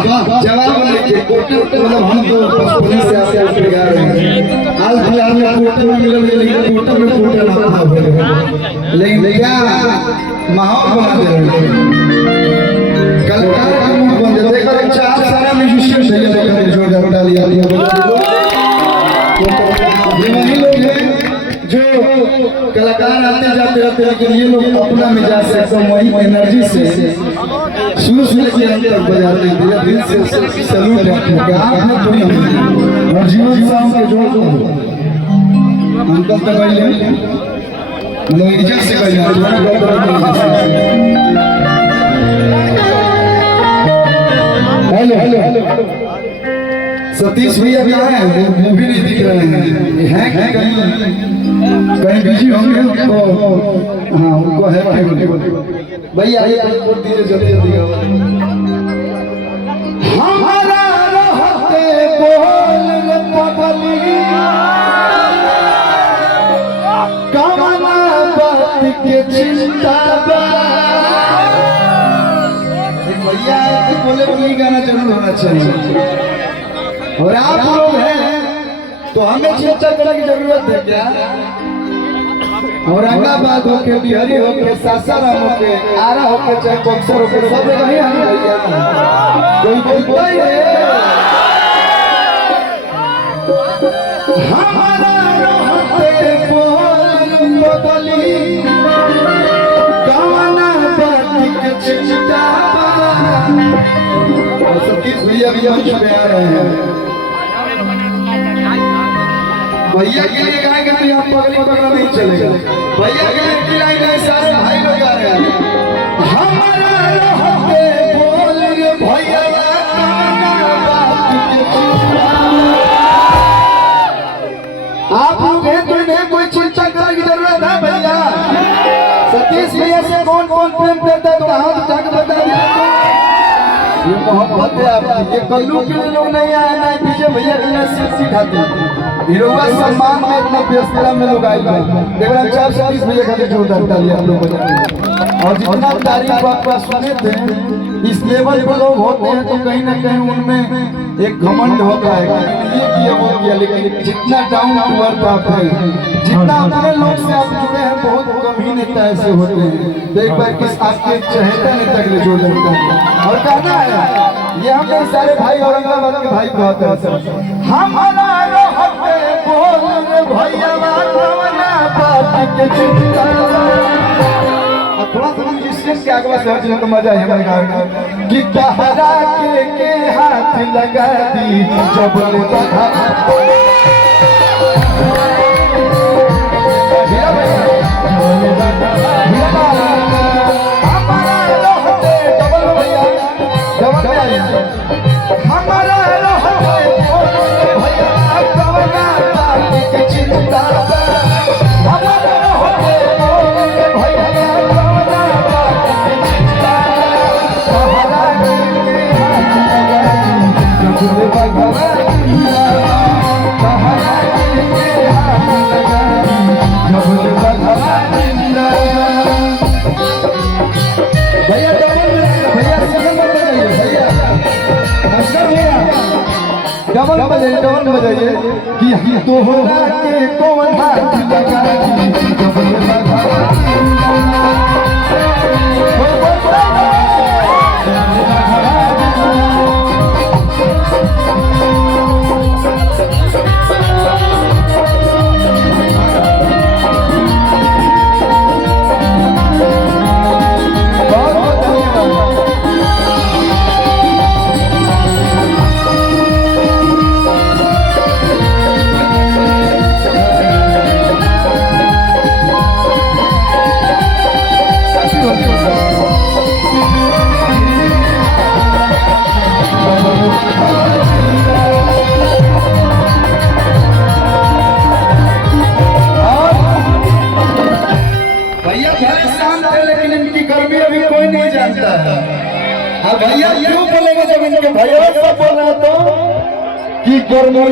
जवाब लेके कोर्ट मतलब हम तो बचपन से आपसे गा रहे हैं। हाल फिलहाल में कोर्ट में मिले लेकिन कोर्ट में कोर्ट ना था, लेकिन क्या माहौल बना दे रहे हैं। कलाकार का मुंह बन जाता है। देखो चार सारा म्यूजिशियन भैया देखा जोरदार तालियां ये वही लोग हैं जो कलाकार आते जाते रहते, लेकिन ये लोग अपना मिजाज से एकदम वही एनर्जी से शुरू से अंत तक बजाते हैं। दिल से सैल्यूट है आपने पूरी और जीवन साहब के जो अंकल तक ले मतलब इज्जत से हेलो हेलो सतीश भैया भी आए हैं, वो भी नहीं दिख रहे हैं कहीं बिजी होंगे तो हाँ उनको है भैया आइए बोल दीजिए जल्दी जल्दी। हमारा रहते बोल पगली कमना बात के चिंता भैया बोले बोली गाना जरूर होना चाहिए। और आप लोग हैं तो हमें चिंता करने की जरूरत है क्या? औरंगाबाद हो के, बिहारी हो के, सासाराम हो के, आरा हो के, चाहे बक्सर हो के, सब जगह ही हम भैया कोई बोलता ही है। हमारा रहते बोल बदली कवना बात के चिंता सतीश भैया भी हम छुपे आ रहे हैं। भैया के लिए गाएंगे तो यहाँ पगली पकड़ा नहीं चलेगा। भैया के लिए लाइन है, सारे भाई लोग आ रहे हैं। हमारा रहते बोल रे भैया आप लोग हैं तो इन्हें कोई चिंता करने की जरूरत है भैया। सतीश भैया से कौन कौन प्रेम करता है तो हाथ उठा के बता दीजिए। ये मोहब्बत है आपकी। ये कल्लू के लिए लोग नहीं आए ना पीछे भैया के लिए सिर्फ सिखाते हीरोगा सम्मान में इतना व्यस्तता में लोग आए हैं। देखो चार सतीश भैया का जोरदार तालियां आप लोग बजाएं। और जितना तारीफ आपका सुने थे इस लेवल पर लोग होते हैं तो कहीं ना कहीं उनमें एक घमंड होता है ये किया वो किया, लेकिन जितना डाउन टू अर्थ आप हैं, जितना अपने लोग से आप जुड़े हैं, बहुत कम ही नेता ऐसे होते हैं। तो एक बार किस आपके चहेता नेता के लिए जोरदार तालियां। और कहना है ये हमने सारे भाई औरंगाबाद के भाई कहते हैं हमारा रहते बोल भैया कवना बात के चिंता। थोड़ा सा म्यूजिशियन के आगे से हटने का मजा है हमारे गाँव में कि कहरा के हाथ लगा दी जब हमारा डबल बजाइए कि तोहरा के कौन हाथ लगा दी डबल लेकिन इनकी गर्मी अभी कोई नहीं जानता है। भैया क्यों बोलेंगे जब इनके भैया सब बोल रहे तो कि गर्मी